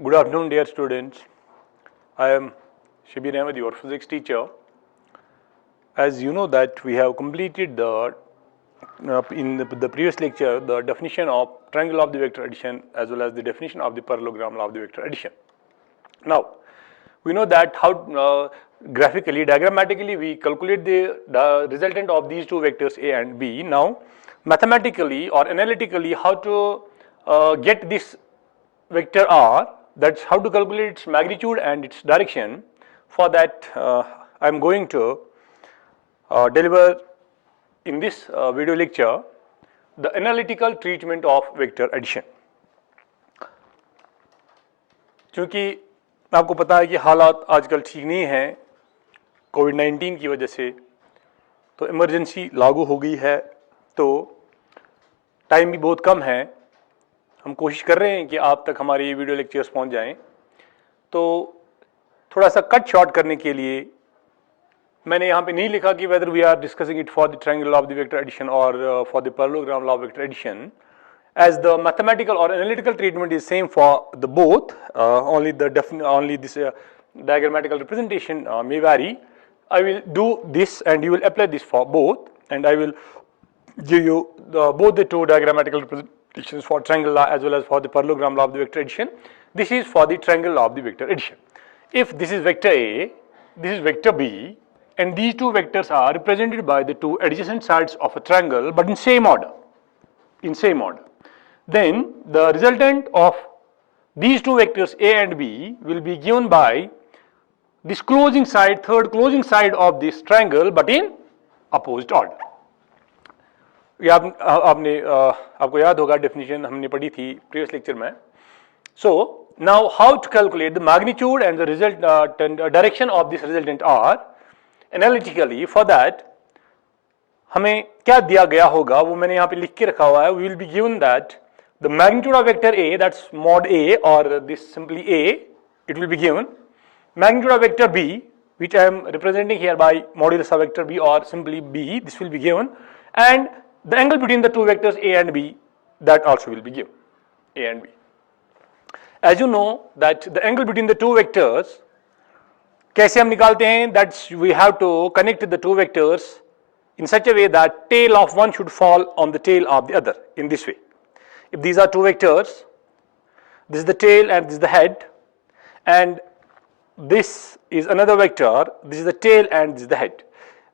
Good afternoon, dear students. I am Shabir Ahmed, your physics teacher. As you know that we have completed in the previous lecture the definition of triangle of the vector addition as well as the definition of the parallelogram law of the vector addition. Now, we know that how graphically, diagrammatically we calculate the resultant of these two vectors A and B. Now, mathematically or analytically how to get this vector R, that's how to calculate its magnitude and its direction. For that I am going to deliver in this video lecture the analytical treatment of vector addition. क्योंकि आपको पता है कि हालात आजकल ठीक नहीं हैं कोविड-19 की वजह से, तो इमरजेंसी लागू हो गई है, तो टाइम भी बहुत कम है। हम कोशिश कर रहे हैं कि आप तक हमारे ये वीडियो लेक्चर्स पहुंच जाएं, तो थोड़ा सा कट शॉर्ट करने के लिए मैंने यहाँ पे नहीं लिखा कि whether we are discussing it for the triangle of the vector addition और for the parallelogram law of vector addition, as the mathematical or analytical treatment is same for the both, only this diagrammatical representation may vary. I will do this and you will apply this for both, and I will give you both the two diagrammatical representations for triangle law as well as for the parallelogram law of the vector addition. This is for the triangle law of the vector addition. If this is vector A, this is vector B, and these two vectors are represented by the two adjacent sides of a triangle but in same order, then the resultant of these two vectors A and B will be given by this closing side, third closing side of this triangle but in opposite order. ये आपको याद होगा definition हमने पढ़ी थी previous lecture में. So now how to calculate the magnitude and the result direction of this resultant R analytically. For that हमें क्या दिया गया होगा वो मैंने यहाँ पे लिख के रखा हुआ है. We will be given that the magnitude of vector A, that's mod A or this simply A, it will be given. Magnitude of vector B, which I am representing here by modulus of vector B or simply B, this will be given, and the angle between the two vectors A and B, that also will be given, A and B. As you know that the angle between the two vectors, कैसे हम निकालते हैं, that we have to connect the two vectors in such a way that tail of one should fall on the tail of the other in this way. If these are two vectors, this is the tail and this is the head, and this is another vector, this is the tail and this is the head.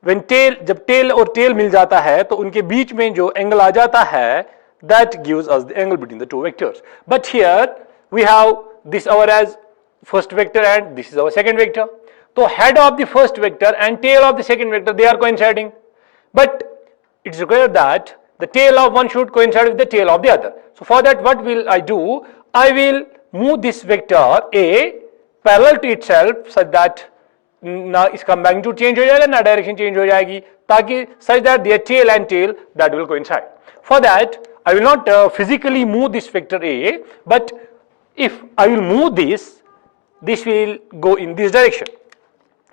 When जब tail और tail मिल जाता है तो उनके बीच में जो angle आ जाता है, that gives us the angle between the two vectors. But here we have this our as first vector and this is our second vector. So head of the first vector and tail of the second vector, they are coinciding. But it's required that the tail of one should coincide with the tail of the other. So for that what will I do? I will move this vector A parallel to itself such that ना इसका magnitude change हो जाएगा ना direction change हो जाएगी, ताकि such that their tail and tail that will coincide. For that I will not physically move this vector A, but if I will move this will go in this direction.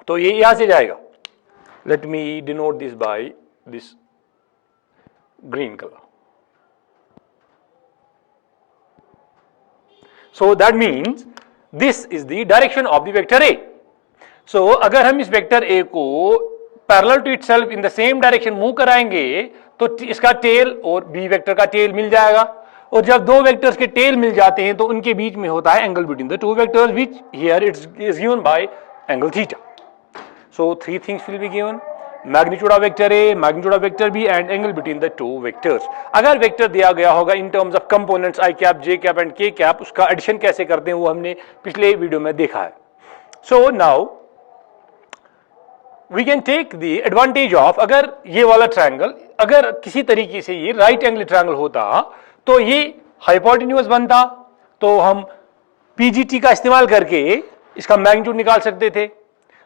तो ये यहाँ से जाएगा. Let me denote this by this green color. So that means this is the direction of the vector A. So अगर हम इस vector A को parallel to itself in the same direction move कराएंगे तो इसका tail और B vector का tail मिल जाएगा, और जब दो vectors के tail मिल जाते हैं तो उनके बीच में होता है angle between the two vectors, which here it is given by angle theta. So three things will be given: magnitude of vector A, magnitude of vector B and angle between the two vectors. अगर vector दिया गया होगा in terms of components I cap, J cap and K cap, उसका addition कैसे करते हैं वो हमने पिछले वीडियो में देखा है. So now we can take the advantage of, अगर ये वाला triangle अगर किसी तरीके से ये right angle triangle होता तो ये hypotenuse बनता, तो हम PGT का इस्तेमाल करके इसका magnitude निकाल सकते थे,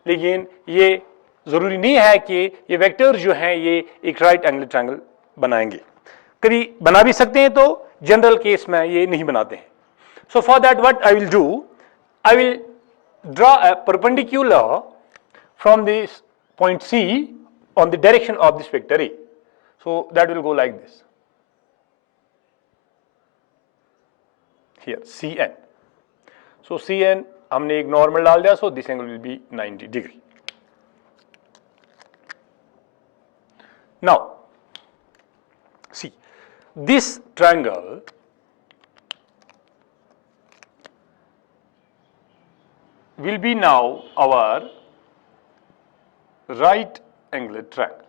लेकिन ये जरूरी नहीं है कि ये वेक्टर्स जो हैं ये एक राइट एंगल ट्रायंगल बनाएंगे. कभी बना भी सकते हैं, तो जनरल केस में ये नहीं बनाते हैं. So for that what I will do, I will draw a perpendicular from this point C on the direction of this vector A. So that will go like this. here Cn. So Cn हमने एक normal डाल दिया, so this angle will be 90 degree. Now, see, this triangle will be now our right angle triangle.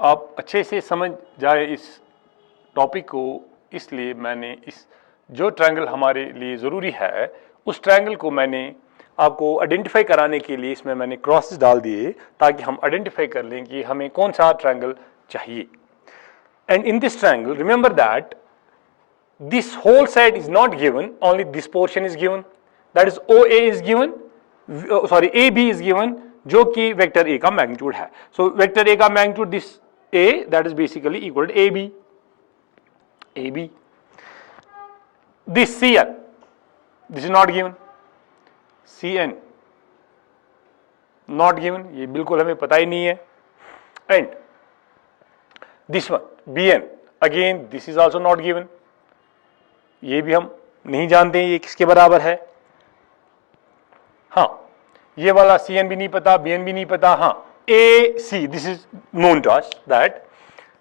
आप अच्छे से समझ जाए इस टॉपिक को, इसलिए मैंने इस जो ट्रायंगल हमारे लिए ज़रूरी है उस ट्रायंगल को मैंने आपको आइडेंटिफाई कराने के लिए इसमें मैंने क्रॉसेस डाल दिए ताकि हम आइडेंटिफाई कर लें कि हमें कौन सा ट्रायंगल चाहिए. And in this triangle remember that this whole side is not given, only this portion is given, that is O A is given, sorry A B is given, जो कि वेक्टर ए का magnitude है. सो vector A का magnitude this A, that is basically equal to A B. AB. This Cn, this is not given. Cn not given, ये बिल्कुल हमें पता ही नहीं है. And this one Bn, again this is also not given. ये भी हम नहीं जानते ये किसके बराबर है. हाँ, ये वाला Cn भी नहीं पता, Bn भी नहीं पता. हाँ, AC, this is known to us that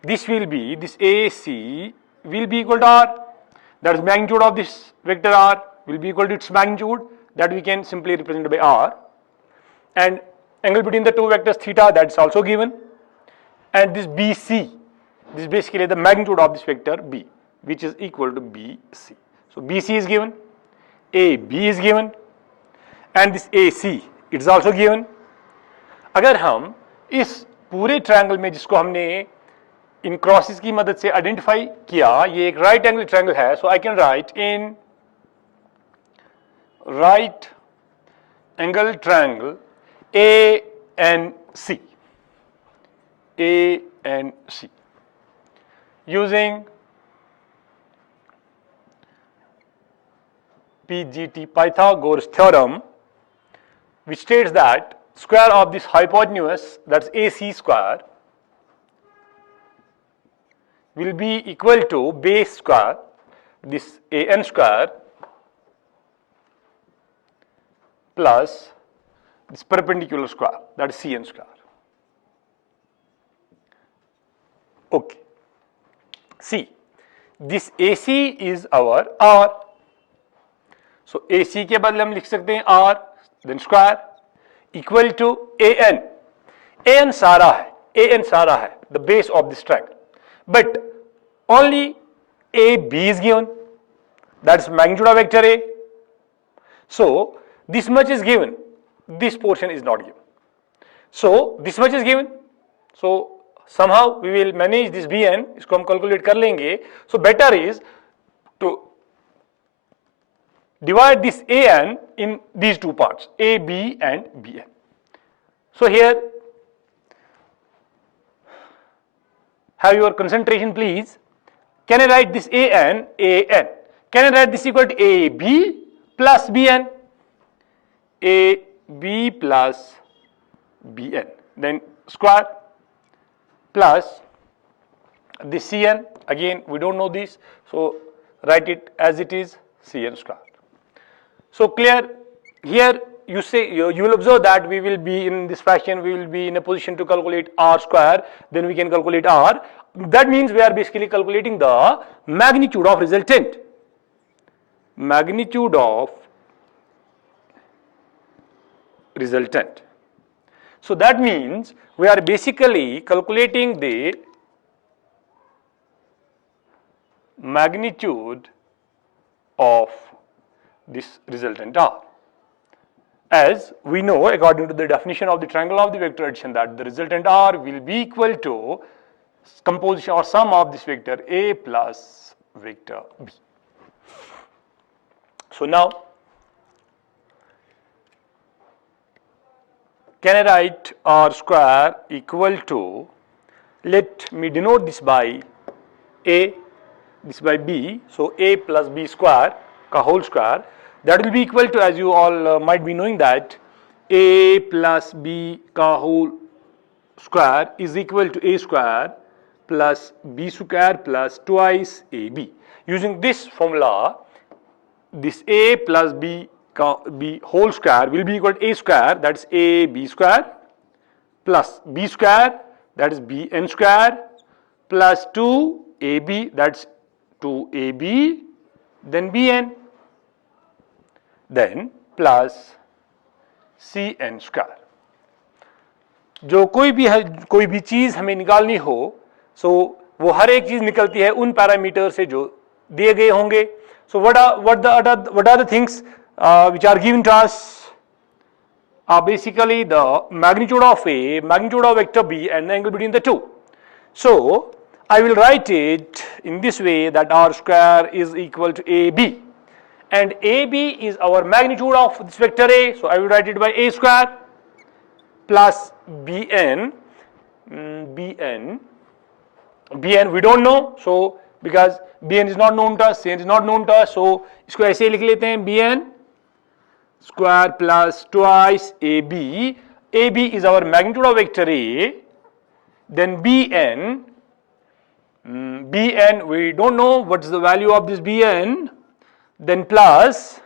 this will be, this AC will be equal to r, that is magnitude of this vector r will be equal to its magnitude, that we can simply represent by r, and angle between the two vectors theta, that is also given, and this BC, this is basically the magnitude of this vector b, which is equal to BC. So BC is given, AB is given, and this AC it is also given. अगर हम इस पूरे triangle में जिसको हमने इन crosses की मदद से आइडेंटिफाई किया, ये एक राइट एंगल ट्रायंगल है, so I can write in right angle triangle ANC, ANC using PGT, Pythagoras theorem, which states that square of this hypotenuse, that's AC square, will be equal to base square, this AN square, plus this perpendicular square, that is CN square. Okay. See, this AC is our R. So AC के बदले हम लिख सकते हैं R, then square, equal to AN. AN सारा है, AN सारा है, the base of this triangle. But only AB is given, that is magnitude of vector A. So this much is given, this portion is not given. So this much is given. So somehow we will manage this Bn, इसको हम calculate कर लेंगे. So better is to divide this AN in these two parts, AB and Bn. So here, have your concentration please. Can I write this AN, AN? Can I write this equal to AB plus Bn? AB plus Bn, then square, plus this Cn, again we don't know this, so write it as it is, Cn square. So clear? Here you say, you will observe that we will be in this fashion, we will be in a position to calculate R square, then we can calculate R. That means we are basically calculating the magnitude of resultant. Magnitude of resultant. So that means we are basically calculating the magnitude of this resultant R. As we know, according to the definition of the triangle of the vector addition, that the resultant R will be equal to composition or sum of this vector A plus vector B. So now, can I write R square equal to, let me denote this by A, this by B, so A plus B square ka whole square, that will be equal to, as you all might be knowing that a plus b का whole square is equal to a square plus b square plus twice ab. Using this formula, this a plus b whole square will be equal to a square, that is a b square, plus b square, that is bn square, plus 2ab, that's 2ab, then bn, then plus cn square. जो कोई भी चीज हमें निकालनी हो, सो वो हर एक चीज निकलती है उन पैरामीटर से जो दिए गए होंगे. So what are the things which are given to us? Basically the magnitude of A, magnitude of vector B, and the angle between the two. So I will write it in this way, that R square is equal to AB, and AB is our magnitude of this vector A, so I will write it by A square plus BN. BN we don't know, so because Bn is not known to us, Cn is not known to us, so इसको ऐसे लिख लेते हैं, Bn square plus twice AB. AB is our magnitude of vector A. Then Bn, Bn we don't know what is the value of this Bn. Then plus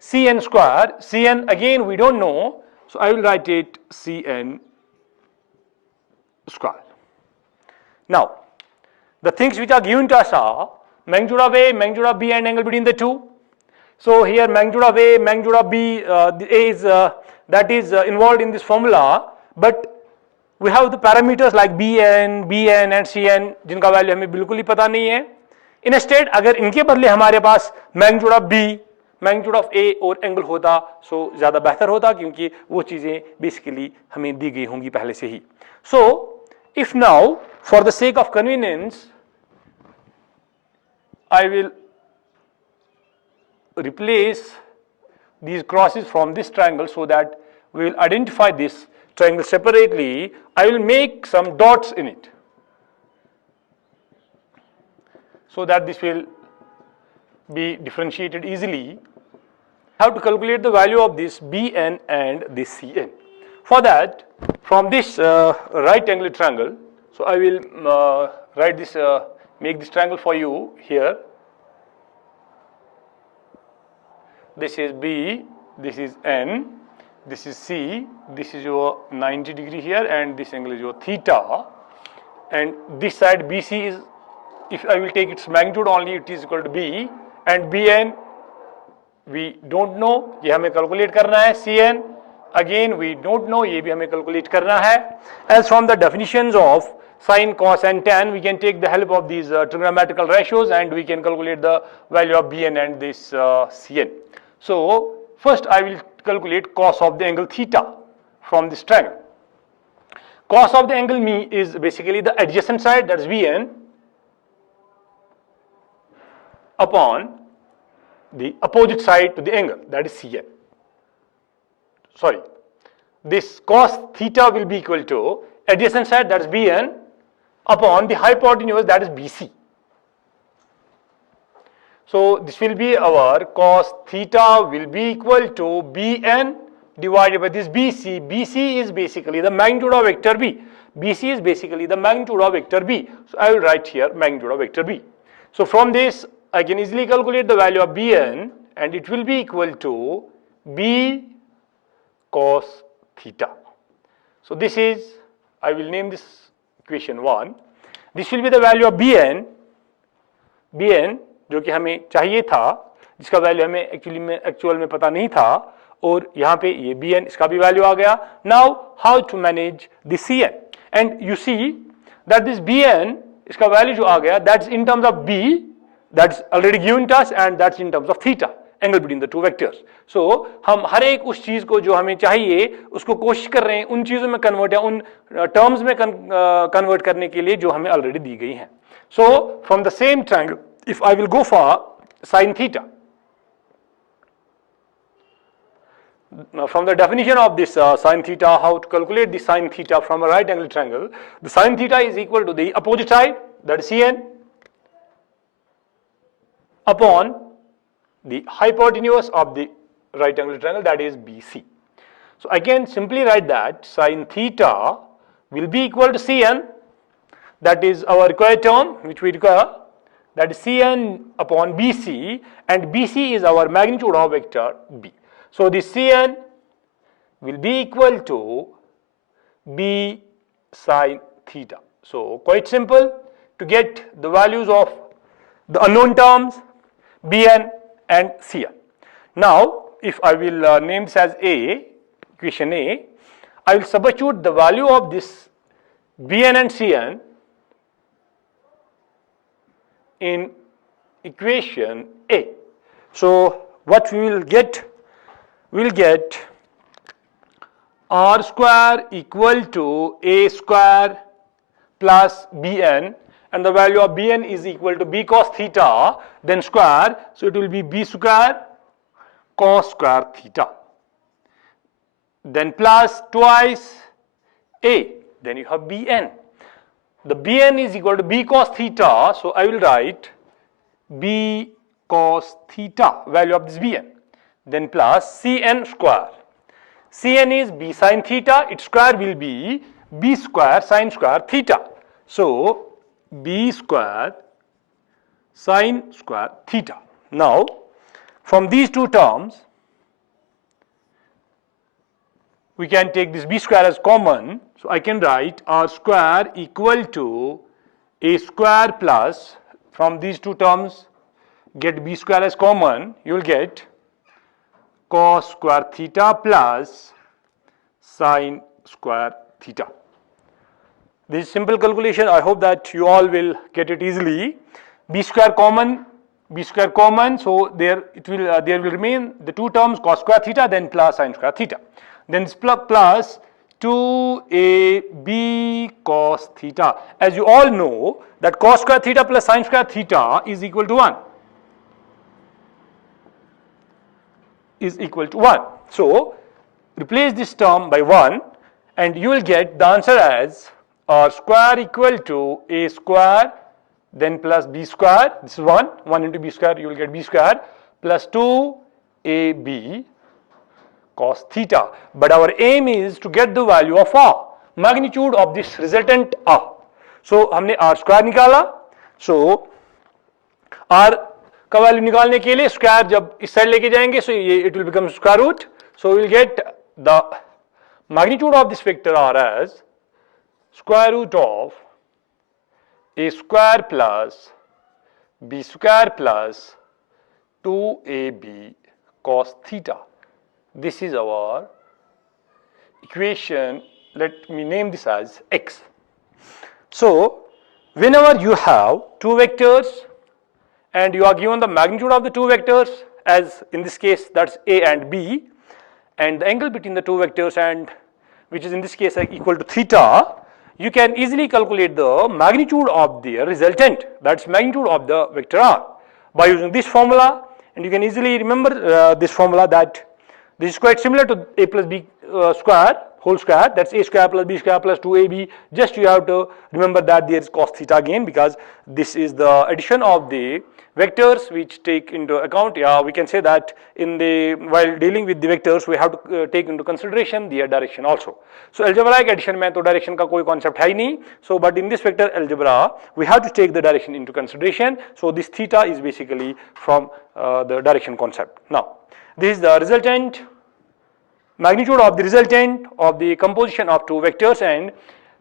Cn square. Cn again we don't know, so I will write it Cn square. Now the things which are given to us are magnitude of A, magnitude of B, and angle between the two. So here magnitude of A, magnitude of B, A is that is involved in this formula, but we have the parameters like Bn, Bn and Cn जिनका value हमें बिल्कुल ही पता नहीं है. Instead अगर इनके बदले हमारे पास magnitude of B, magnitude of A और एंगल होता, सो ज़्यादा बेहतर होता, क्योंकि वो चीज़ें बेसिकली हमें दी गई होंगी पहले से ही. So if now for the sake of convenience I will replace these crosses from this triangle so that we will identify this triangle separately. I will make some dots in it so that this will be differentiated easily. Have to calculate the value of this Bn and this Cn. For that, from this right angle triangle, so I will write this, make this triangle for you here. This is B, this is N, this is C, this is your 90 degree here, and this angle is your theta, and this side BC is, if I will take its magnitude only, it is equal to B, and Bn we don't know, ये हमें calculate करना है. Cn again we don't know, ये भी हमें calculate करना है. As from the definitions of sin, cos and tan, we can take the help of these trigonometrical ratios and we can calculate the value of Bn and this Cn. So first I will calculate cos of the angle theta from this triangle. Cos of the angle me is basically the adjacent side, that is Bn, upon the opposite side to the angle, that is Cn. Sorry, this cos theta will be equal to adjacent side, that is Bn, upon the hypotenuse, that is BC. So this will be our cos theta will be equal to Bn divided by this BC. BC is basically the magnitude of vector B. BC is basically the magnitude of vector B. So I will write here magnitude of vector B. So from this I can easily calculate the value of Bn, and it will be equal to B cos theta. So this is, I will name this equation 1. This will be the value of Bn, Bn जो कि हमें चाहिए था, जिसका value हमें actual में पता नहीं था, और यहाँ पे ये Bn इसका भी वैल्यू आ गया. Now how to manage the Cn, and you see that this Bn इसका वैल्यू जो आ गया, that's in terms of B, that's already given to us, and that's in terms of theta, angle between the two vectors. So हम हर एक उस चीज को जो हमें चाहिए उसको कोशिश कर रहे हैं उन चीजों में कन्वर्ट या उन टर्म्स में कन्वर्ट करने के लिए जो हमें ऑलरेडी दी गई हैं. So from the same triangle, if I will go for sin theta, from the definition of this sin theta, how to calculate the sin theta from a right angle triangle, the sin theta is equal to the opposite side, that is Cn, upon the hypotenuse of the right angle triangle, that is BC. So I can simply write that sine theta will be equal to Cn, that is our required term which we require, that is Cn upon Bc, and Bc is our magnitude of vector B. So this Cn will be equal to B sine theta. So quite simple to get the values of the unknown terms Bn and Cn. Now if I will name this as A, equation A, I will substitute the value of this Bn and Cn in equation A. So what we will get r square equal to a square plus Bn, and the value of Bn is equal to b cos theta, then square, so it will be b square cos square theta, then plus twice a, then you have Bn. The Bn is equal to b cos theta, so I will write b cos theta, value of this Bn, then plus Cn square. Cn is b sine theta, its square will be b square sine square theta. So b square sine square theta. Now from these two terms we can take this b square as common. So I can write r square equal to a square plus, from these two terms get b square as common, you will get cos square theta plus sine square theta. This is simple calculation. I hope that you all will get it easily. B square common, so there will remain the two terms cos square theta, then plus sine square theta, then it's plus 2ab cos theta. As you all know that cos square theta plus sine square theta is equal to 1. So replace this term by 1 and you will get the answer as r square equal to a square then plus b square, this is 1 into b square, you will get b square plus 2ab cos theta. But our aim is to get the value of r, magnitude of this resultant r. So हमने r square निकाला, so r का value निकालने के लिए square जब इस side लेके जाएंगे, so it will become square root, so we will get the magnitude of this vector r as square root of a square plus b square plus 2ab cos theta. This is our equation. Let me name this as x. So whenever you have two vectors and you are given the magnitude of the two vectors, as in this case that's a and b, and the angle between the two vectors, and which is in this case equal to theta, you can easily calculate the magnitude of the resultant, that's magnitude of the vector r, by using this formula. And you can easily remember this formula, that this is quite similar to a plus b square whole square, that's a square plus b square plus 2ab. Just you have to remember that there is cos theta again, because this is the addition of the vectors which take into account, we can say that while dealing with the vectors we have to take into consideration their direction also. So algebraic addition में तो direction का कोई concept है ही नहीं, so but in this vector algebra we have to take the direction into consideration. So this theta is basically from the direction concept. Now this is the resultant, magnitude of the resultant of the composition of two vectors, and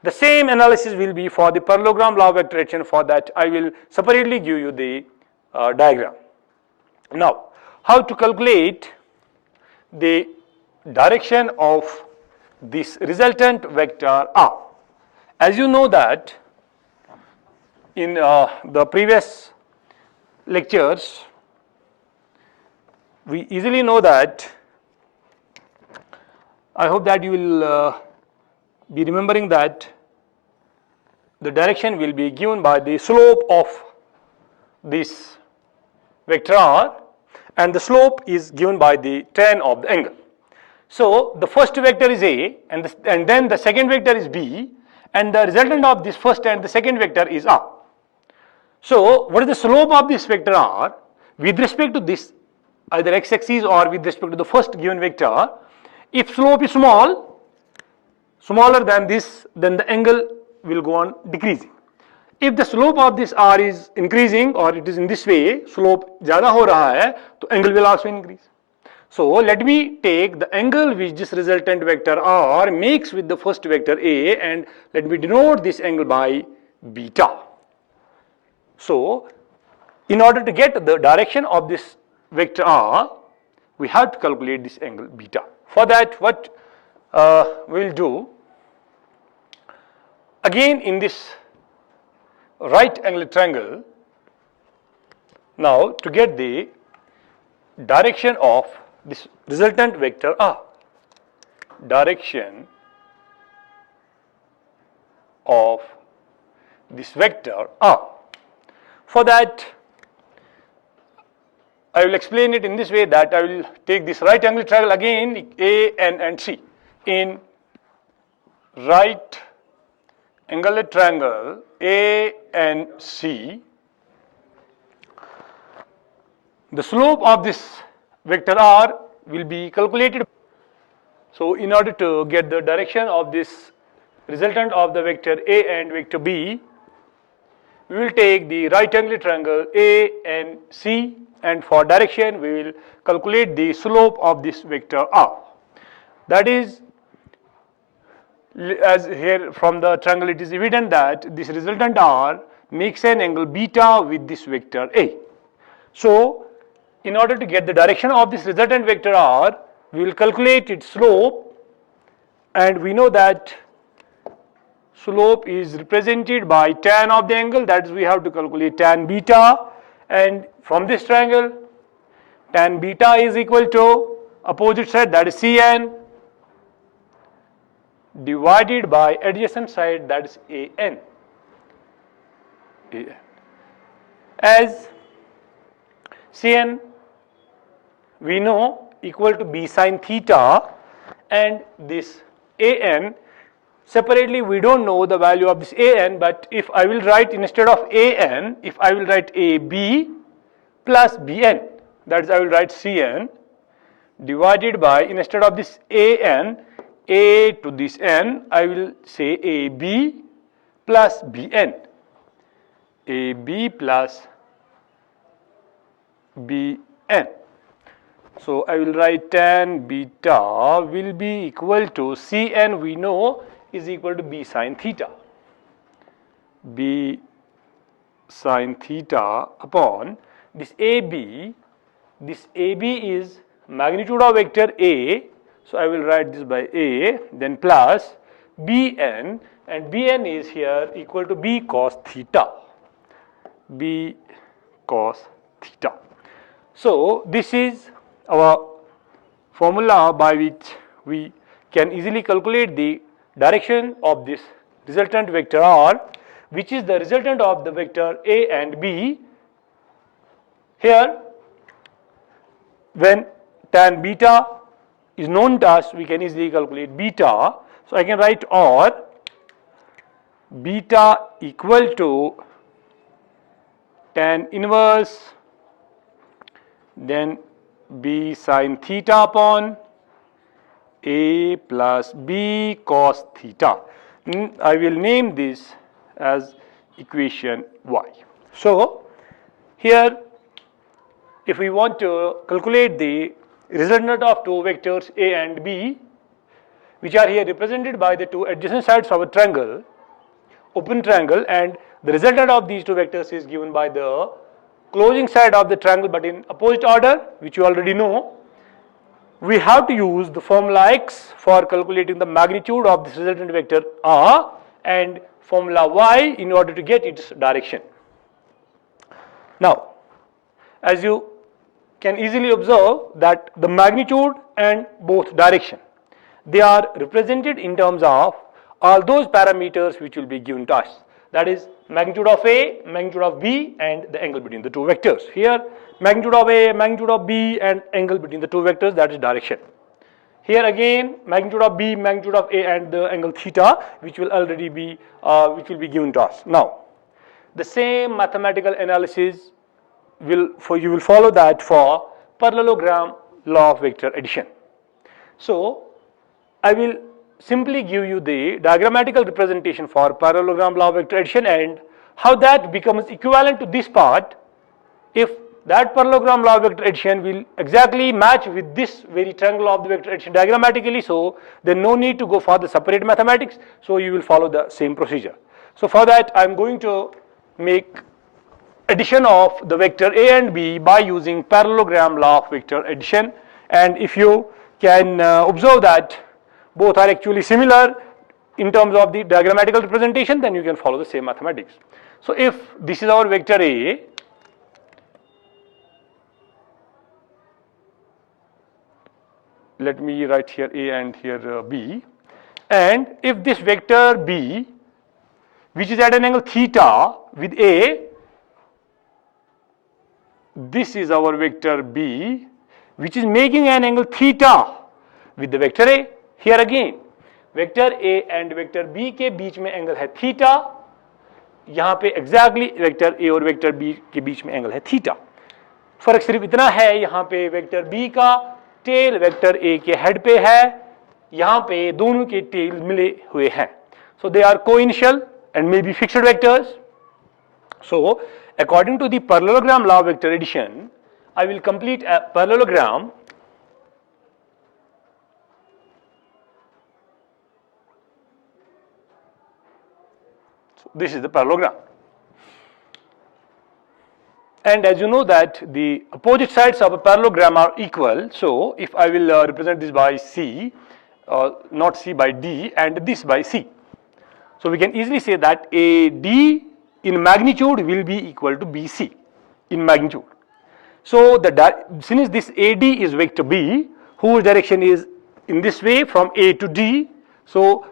the same analysis will be for the parallelogram law of vector addition. For that I will separately give you the diagram. Now how to calculate the direction of this resultant vector r. As you know that in the previous lectures we easily know that, I hope that you will be remembering that the direction will be given by the slope of this vector r, and the slope is given by the tan of the angle. So the first vector is a, and then the second vector is b, and the resultant of this first and the second vector is r. So what is the slope of this vector r with respect to this either x-axis or with respect to the first given vector? If slope is smaller than this, then the angle will go on decreasing. If the slope of this r is increasing or it is in this way, slope ज़्यादा हो रहा है, तो angle will also increase. So let me take the angle which this resultant vector r makes with the first vector a, and let me denote this angle by beta. So in order to get the direction of this vector r, we have to calculate this angle beta. For that, what we will do, again in this right angle triangle, now to get the direction of this resultant vector r, direction of this vector r. For that, I will explain it in this way, that I will take this right angle triangle again, A, N and C. In right angle triangle A, N, C, the slope of this vector r will be calculated. So in order to get the direction of this resultant of the vector A and vector B, we will take the right angle triangle A, N, C, and for direction we will calculate the slope of this vector r. That is, as here from the triangle it is evident that this resultant r makes an angle beta with this vector a. So in order to get the direction of this resultant vector r, we will calculate its slope, and we know that slope is represented by tan of the angle, that is we have to calculate tan beta, and from this triangle tan beta is equal to opposite side, that is Cn, divided by adjacent side, that is An. As Cn we know equal to b sin theta, and this An separately we don't know the value of this An, but if I will write instead of An, if I will write AB plus Bn, that is I will write Cn divided by, instead of this An, A to this N, I will say AB plus Bn, AB plus Bn. So I will write tan beta will be equal to Cn, we know, is equal to b sin theta. B sin theta upon this AB. This AB is magnitude of vector A, so I will write this by A, then plus Bn, and Bn is here equal to b cos theta. B cos theta. So this is our formula by which we can easily calculate the direction of this resultant vector r, which is the resultant of the vector A and B. Here, when tan beta is known to us, we can easily calculate beta. So I can write or beta equal to tan inverse, then b sin theta upon A plus b cos theta. I will name this as equation y. So here, if we want to calculate the resultant of two vectors A and B, which are here represented by the two adjacent sides of a triangle, open triangle, and the resultant of these two vectors is given by the closing side of the triangle but in opposite order, which you already know, we have to use the formula x for calculating the magnitude of this resultant vector r and formula y in order to get its direction. Now, as you can easily observe that the magnitude and both direction, they are represented in terms of all those parameters which will be given to us. That is magnitude of A, magnitude of B, and the angle between the two vectors. Here magnitude of A, magnitude of B, and angle between the two vectors, that is direction. Here again magnitude of B, magnitude of A, and the angle theta, which will already be given to us. Now the same mathematical analysis you will follow that for parallelogram law of vector addition. So I will simply give you the diagrammatical representation for parallelogram law of vector addition and how that becomes equivalent to this part if that parallelogram law of vector addition will exactly match with this very triangle of the vector addition diagrammatically, so then no need to go for the separate mathematics, so you will follow the same procedure. So for that I am going to make addition of the vector A and B by using parallelogram law of vector addition, and if you can observe that both are actually similar in terms of the diagrammatical representation, then you can follow the same mathematics. So if this is our vector A, let me write here A and here B, and if this vector B, which is at an angle theta with A, this is our vector B, which is making an angle theta with the vector A. Here again vector A and vector B के बीच में angle है theta, यहां पे exactly vector A और vector B के बीच में एंगल है थीटा. फर्क सिर्फ इतना है, यहां पे वेक्टर बी का टेल वेक्टर ए के हेड पे है, यहां पे दोनों के टेल मिले हुए हैं. So they are coinitial and may be fixed vectors. So according to the parallelogram law of vector addition, I will complete a parallelogram so this is the parallelogram, and as you know that the opposite sides of a parallelogram are equal. So if I will represent this by C, not C by D, and this by C, so we can easily say that AD in magnitude will be equal to BC in magnitude. So since this AD is vector B whose direction is in this way from A to D, so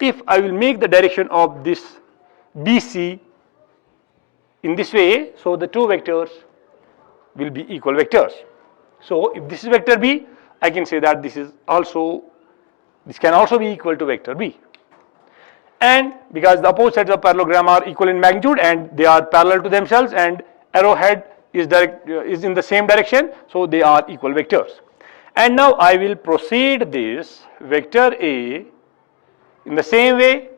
if I will make the direction of this BC in this way, so the two vectors will be equal vectors. So if this is vector B, I can say that this can also be equal to vector B. And because the opposite sides of parallelogram are equal in magnitude and they are parallel to themselves and arrowhead is in the same direction, so they are equal vectors. And now I will proceed this vector A in the same way,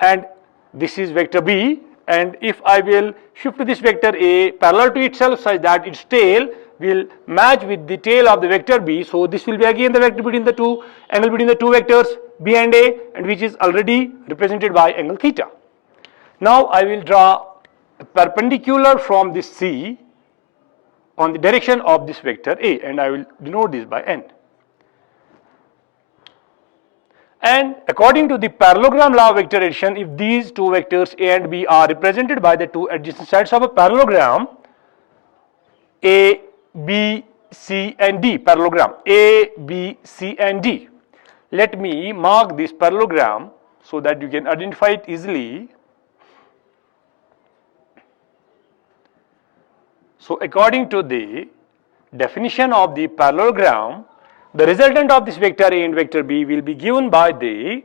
and this is vector B, and if I will shift this vector A parallel to itself such that its tail will match with the tail of the vector B, so this will be again the vector between the two, angle between the two vectors B and A, and which is already represented by angle theta. Now I will draw a perpendicular from this C on the direction of this vector A, and I will denote this by N. And according to the parallelogram law of vector addition, if these two vectors A and B are represented by the two adjacent sides of a parallelogram, A, B, C and D, parallelogram A, B, C and D. Let me mark this parallelogram so that you can identify it easily. So according to the definition of the parallelogram, the resultant of this vector A and vector B will be given by the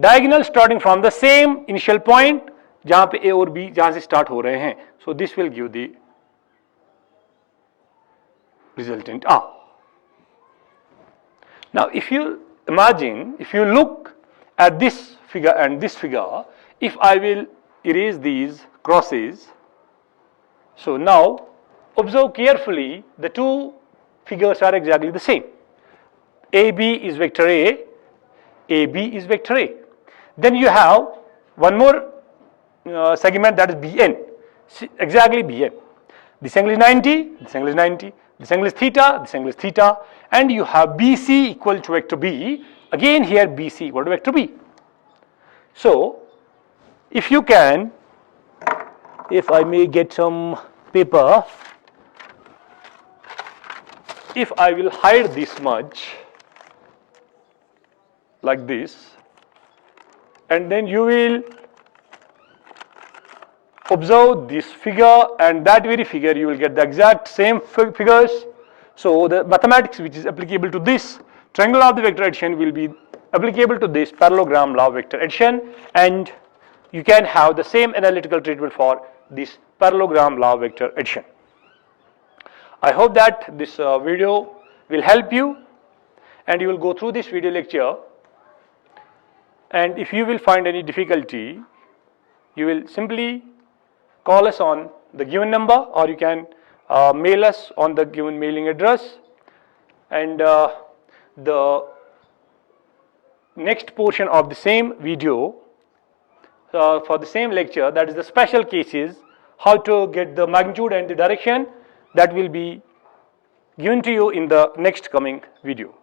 diagonal starting from the same initial point जहां पे A और B जहां से start हो रहे हैं. So this will give the resultant R. Now if you imagine, if you look at this figure and this figure, if I will erase these crosses, so now observe carefully, the two figures are exactly the same. AB is vector A, AB is vector A. Then you have one more segment, that is BN, exactly BN. This angle is 90, this angle is 90, this angle is theta, this angle is theta, and you have BC equal to vector B, again here BC equal to vector B. So if you can, if I may get some paper, if I will hide this much like this, and then you will observe this figure and that very figure, you will get the exact same figures. So the mathematics which is applicable to this triangle of the vector addition will be applicable to this parallelogram law of vector addition, and you can have the same analytical treatment for this parallelogram law of vector addition. I hope that this video will help you, and you will go through this video lecture And if you will find any difficulty, you will simply call us on the given number, or you can mail us on the given mailing address. And the next portion of the same video for the same lecture, that is the special cases, how to get the magnitude and the direction, that will be given to you in the next coming video.